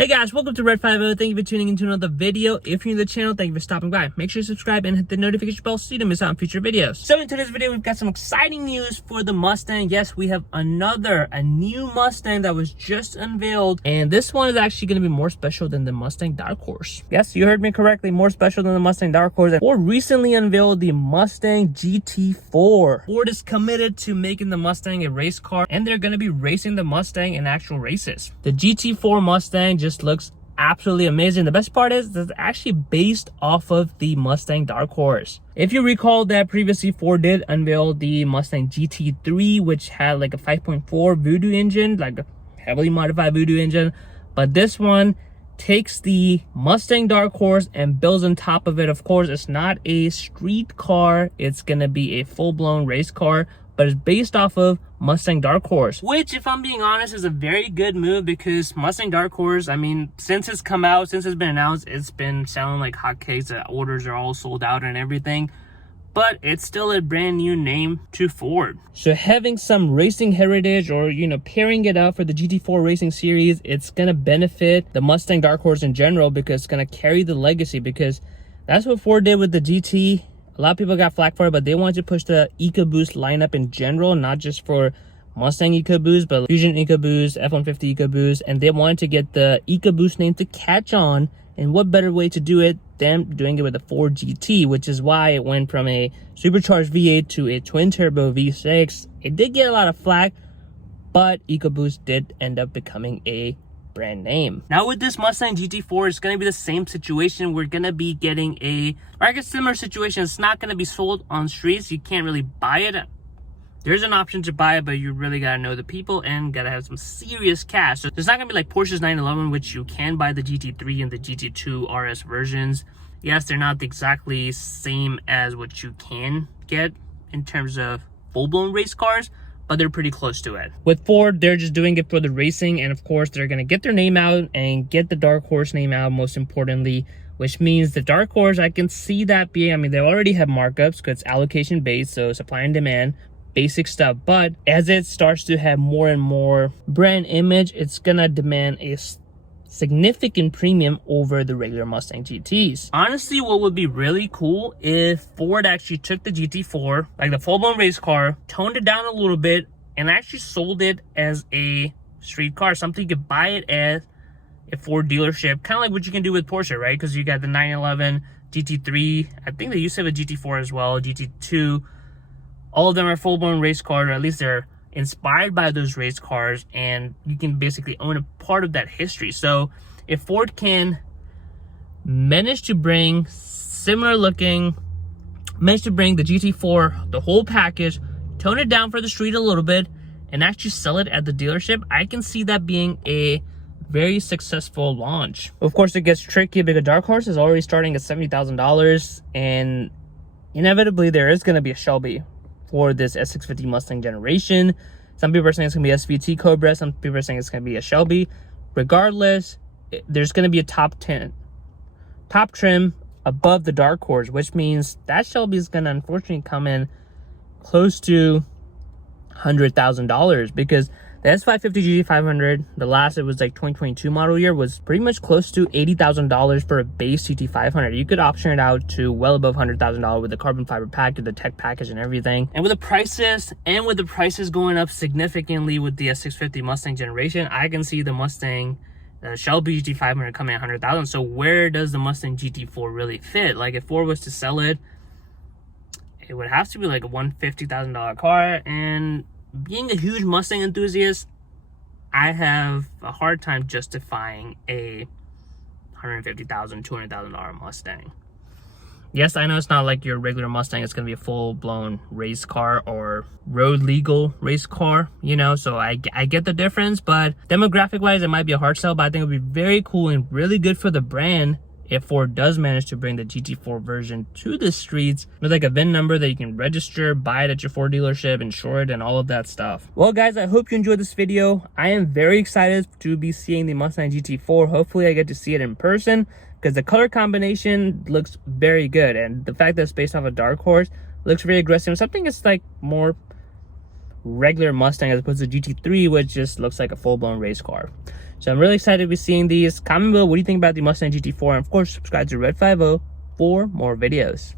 Hey guys, welcome to Red 50. Thank you for tuning into another video. If you're new to the channel, thank you for stopping by. Make sure you subscribe and hit the notification bell so you don't miss out on future videos. So in today's video, we've got some exciting news for the Mustang. Yes, we have a new Mustang that was just unveiled. And this one is actually going to be more special than the Mustang Dark Horse. Yes, you heard me correctly, more special than the Mustang Dark Horse. And Ford recently unveiled the Mustang GT4. Ford is committed to making the Mustang a race car, and they're going to be racing the Mustang in actual races. The GT4 Mustang just looks absolutely amazing. The best part is it's actually based off of the Mustang Dark Horse. If you recall that previously Ford did unveil the Mustang GT3, which had like a 5.4 Voodoo engine, like a heavily modified Voodoo engine, but this one takes the Mustang Dark Horse and builds on top of it. Of course, it's not a street car, it's gonna be a full-blown race car, but it's based off of Mustang Dark Horse, which, if I'm being honest, is a very good move because Mustang Dark Horse, I mean, since it's come out, since it's been announced, it's been selling like hotcakes. The orders are all sold out and everything, but it's still a brand new name to Ford. So having some racing heritage, or, you know, pairing it up for the GT4 racing series, it's gonna benefit the Mustang Dark Horse in general because it's gonna carry the legacy, because that's what Ford did with the GT. A lot of people got flack for it, but they wanted to push the EcoBoost lineup in general, not just for Mustang EcoBoost, but Fusion EcoBoost, F-150 EcoBoost, and they wanted to get the EcoBoost name to catch on. And what better way to do it than doing it with the Ford GT, which is why it went from a supercharged V8 to a twin-turbo V6. It did get a lot of flack, but EcoBoost did end up becoming a brand name. Now with this Mustang GT4, it's going to be the same situation. We're going to be getting a similar situation. It's not going to be sold on streets. You can't really buy it. There's an option to buy it, but you really got to know the people and got to have some serious cash. So it's not going to be like Porsche's 911, which you can buy the GT3 and the GT2 RS versions. Yes, they're not exactly same as what you can get in terms of full-blown race cars, but they're pretty close to it. With Ford, they're just doing it for the racing, and of course, they're gonna get their name out and get the Dark Horse name out, most importantly, which means the Dark Horse, I can see that being, I mean, they already have markups because it's allocation based, so supply and demand, basic stuff, but as it starts to have more and more brand image, it's gonna demand a significant premium over the regular Mustang GTs. Honestly, what would be really cool if Ford actually took the GT4, like the full-blown race car, toned it down a little bit, and actually sold it as a street car, something you could buy it as a Ford dealership, kind of like what you can do with Porsche, right? Because you got the 911, GT3, I think they used to have a GT4 as well, GT2. All of them are full-blown race cars, or at least they're inspired by those race cars, and you can basically own a part of that history. So if Ford can manage to bring the GT4, the whole package, tone it down for the street a little bit, and actually sell it at the dealership, I can see that being a very successful launch. Of course, it gets tricky because Dark Horse is already starting at $70,000, and inevitably there is going to be a Shelby for this S650 Mustang generation. Some people are saying it's going to be SVT Cobra. Some people are saying it's going to be a Shelby. Regardless, there's going to be a top trim above the Dark Horse, which means that Shelby is going to unfortunately come in close to $100,000, because the S650 GT500, the last, it was like 2022 model year, was pretty much close to $80,000 for a base GT500. You could option it out to well above $100,000 with the carbon fiber package, the tech package, and everything. And with the prices going up significantly with the S650 Mustang generation, I can see the Mustang Shelby GT500 coming at $100,000. So where does the Mustang GT4 really fit? Like, if Ford was to sell it, it would have to be like a $150,000 car, and being a huge Mustang enthusiast, I have a hard time justifying a $150,000, $200,000 Mustang. Yes, I know it's not like your regular Mustang. It's going to be a full-blown race car or road-legal race car, you know, so I get the difference, but demographic-wise, it might be a hard sell, but I think it would be very cool and really good for the brand if Ford does manage to bring the GT4 version to the streets with like a VIN number that you can register, buy it at your Ford dealership, insure it, and all of that stuff. Well, guys, I hope you enjoyed this video. I am very excited to be seeing the Mustang GT4. Hopefully I get to see it in person, because the color combination looks very good, and the fact that it's based off a Dark Horse looks very aggressive. Something that's like more regular Mustang as opposed to GT3, which just looks like a full-blown race car. So I'm really excited to be seeing these. Comment below what do you think about the Mustang GT4, and of course subscribe to Red 50 for more videos.